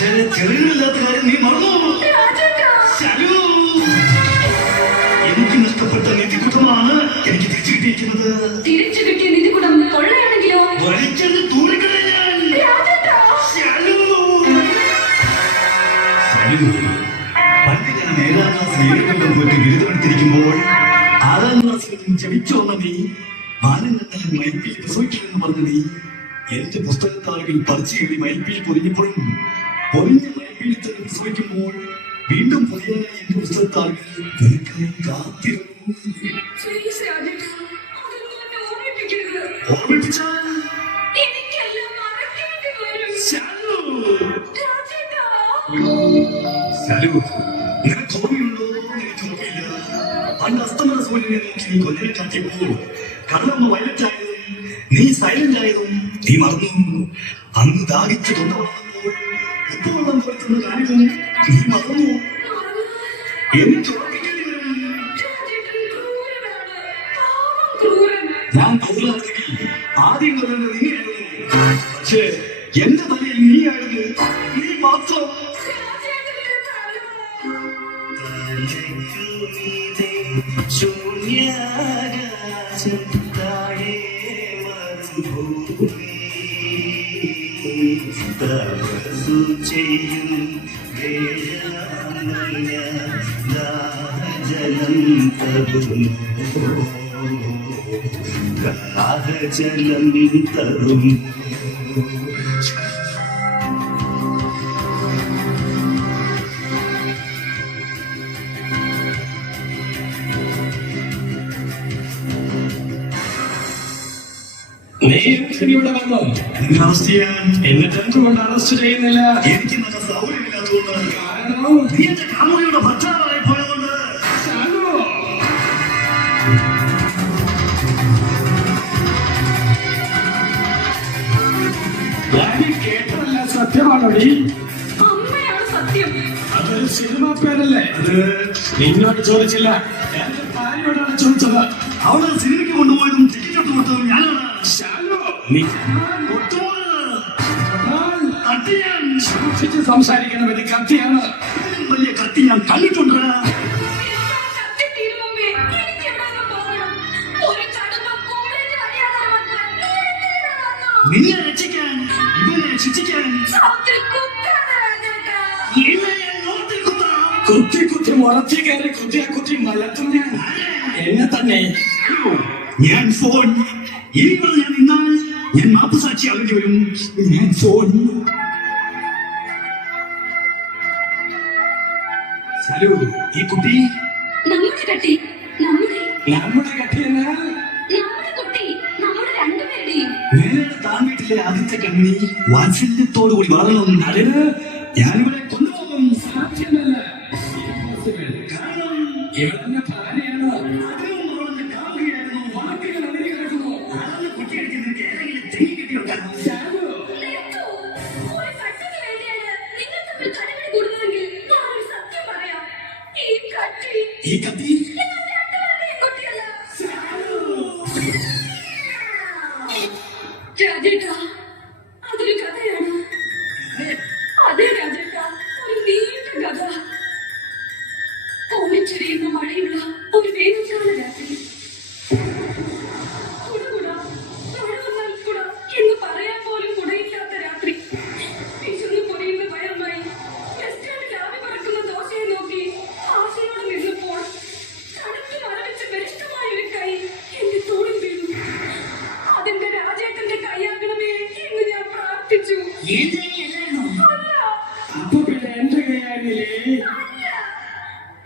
പക്ഷേ ചെറിയില്ലാത്ത കാര്യം നീ മറന്നു. എനിക്ക് നഷ്ടപ്പെട്ട നിധികുടമാണ് എനിക്ക് തിരിച്ചു കിട്ടിയിരിക്കുന്നത്. തിരിച്ചു കിട്ടിയ നിധികുടം കൊള്ളയാണെങ്കിലോ? വലിച്ചെന്ന് തൂണിക്കളയാൻ. പണ്ട് ഞാൻ 7ാം ക്ലാസ്സിൽ 7 കൊല്ലം പോയിട്ട് ബിരുദമെടുത്തിരിക്കുമ്പോൾ 6ാം ക്ലാസ്സിൽ ജപിച്ചു വന്ന നീ ആനന്ദത്തിൽ മൈപ്പിൽ പ്രസവിക്കണമെന്ന് പറഞ്ഞ നീ എന്റെ പുസ്തകത്താളുകൾ പറിച്ചു കയറി മൈപ്പിൽ പൊതിഞ്ഞപ്പോഴും പൊതിഞ്ഞ മൈപ്പിൽ തന്നെ പ്രസവിക്കുമ്പോൾ വീണ്ടും പൊതിയായ എന്റെ പുസ്തകത്താളുകൾ നിനക്കായി കാത്തിരുന്നു. ഓർമ്മിപ്പിച്ചാൽ നിനക്ക് ഓർമ്മയുണ്ടോ? എനിക്ക് ഓർമ്മയില്ല. പണ്ട് അസ്തമന സൂര്യനെ നോക്കി നീ കൊല്ലനെ കാട്ടിയപ്പോൾ കടലമ്മ വയലറ്റ് ആയതും നീ സൈലന്റ് ആയതും നീ മറന്നു. അന്ന് ദാഹിച്ച് തൊണ്ടവളർന്നപ്പോൾ ഉപ്പുവെള്ളം കൊടുത്തുന്ന കാര്യവും നീ മറന്നു. എനിക്ക് ഓർമ്മിക്കേണ്ടി വരും. ഞാൻ പൗരാണെങ്കിൽ ആദ്യം കൊല്ലുന്നത് നീയായിരുന്നു. പക്ഷേ എന്റെ തലയിൽ നീയായിരുന്നു. നീ മാത്രം. തപസ്സു ചെയ്യും ദാഹജലം തരുന്നു, ദാഹജലം തരുന്നു. നീ ഇവിടെ വന്നോ? നിന്റെ അറസ്റ്റ് ചെയ്യാൻ. എന്നിട്ട് എന്തുകൊണ്ട് അറസ്റ്റ് ചെയ്യുന്നില്ല? എനിക്ക് നല്ല സൗകര്യമില്ലാത്തതുകൊണ്ട്. കാരണം നീ എന്റെ കാമുകിയുടെ ഭർത്താവായി പോയതുകൊണ്ട്. കേട്ടതല്ല, സത്യമാണോടി? അമ്മയാണ് സത്യം. അതൊരു സിനിമ പേരല്ലേ? അത് നിന്നോട് ചോദിച്ചില്ല, എന്റെ ഭാര്യയോടാണ് ചോദിച്ചത്. അവളെ സിനിമയ്ക്ക് കൊണ്ടുപോയതും ടിക്കറ്റ് എടുത്ത് കൊടുത്തതും ഞാനാണ്. നീ സൂക്ഷിച്ച് സംസാരിക്കണം. ഇത് കത്തിയാണ്. വലിയ കത്തി ഞാൻ കണ്ടിട്ടുണ്ട്. നിന്നെ രക്ഷിക്കാൻ, ഇവനെ ശിക്ഷിക്കാൻ കുത്തി കുത്തി മുളത്തി കയറി കുത്തിയ കുത്തി മലത്തും ഞാൻ എന്നെ തന്നെ. ഞാൻ ഫോൺ ഇവിടെ ഞാൻ നിന്നാൽ ഞാൻ മാപ്പുസാക്ഷി ആകേണ്ടി വരും. ഞാൻ ഫോൺ. ഈ കുട്ടി നമ്മുടെ കട്ടി, നമ്മുടെ കട്ടിയെന്നാൽ നമ്മുടെ കുട്ടി, നമ്മുടെ രണ്ടുപേരുടെയും. വേറെ താൻ വീട്ടിലെ ആദ്യത്തെ കണ്ണി വാത്സല്യത്തോടു കൂടി വളരണം. അതിന് ഞാനിവിടെ കൊണ്ടുപോകും. സാധ്യമല്ല. കാരണം ഇവരുടെ ഭാര്യയാണ്. വാക്കുകൾ അതിന് കിടക്കുന്നു. ഈ കത്തി രാജേട്ടാ, അതൊരു കഥയാണ്. അതെ രാജേട്ടാ, ഒരു നീണ്ട കഥ. ഓടിച്ചെറിയുന്ന മഴയുള്ള ഒരു വേനൽക്കാല രാത്രി. എന്ന് പറയാൻ പോലും കുടയില്ലാത്ത രാത്രി. വിശന്ന് പൊരിയുന്ന ഭയമായി റെസ്റ്റോറന്റിൽ ആവി പറക്കുന്ന ദോശയെ നോക്കി ആശയോടെ നിന്നപ്പോൾ തടുത്തു മരവിച്ച ബലിഷ്ഠമായ ഒരു കൈ എന്റെ തോളിൽ വീണു. അതിന്റെ രാജേട്ടന്റെ കൈയാകണമേ എന്ന് ഞാൻ പ്രാർത്ഥിച്ചു. അല്ല, അപ്പൊ പിന്നെ എന്റെ കൈയായിരുന്നില്ലേ?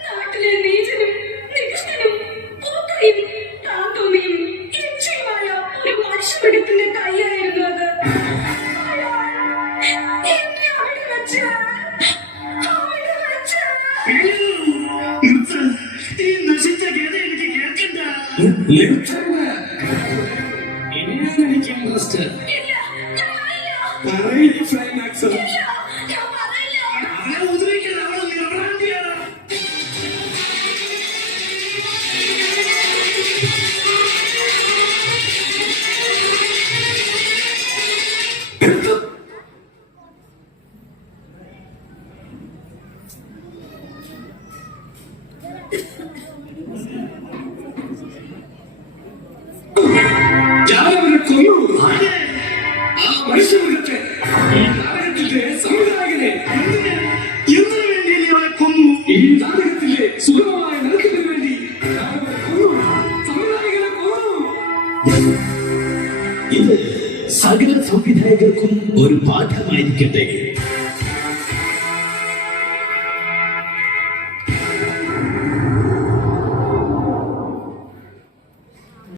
നാട്ടിലെ നീചനും നികൃഷ്ടനും പോക്കറിയും താന്തോന്നിയും ഇച്ഛയുമായ ഒരു മനുഷ്യമൃഗത്തിന്റെ കൈയായിരുന്നു അത്. എന്നെ അവിടെ വെച്ച് ഈ നശിച്ച ഗത എനിക്ക് കേൾക്കണ്ട. ഇനിയാണ് എനിക്ക് ഇൻട്രസ്റ്റ്. ഇല്ല, ഞാൻ പറയില്ല. പറയില്ല. ക്ലൈമാക്സ് ഇല്ല, ഞാൻ പറയില്ല. അവളെ ഉദ്രവിക്കരുത്. അവളെ നിറവാണ്ടിയാണ്. ഇത് സകല സംവിധായകർക്കും ഒരു പാഠമായിരിക്കട്ടെ.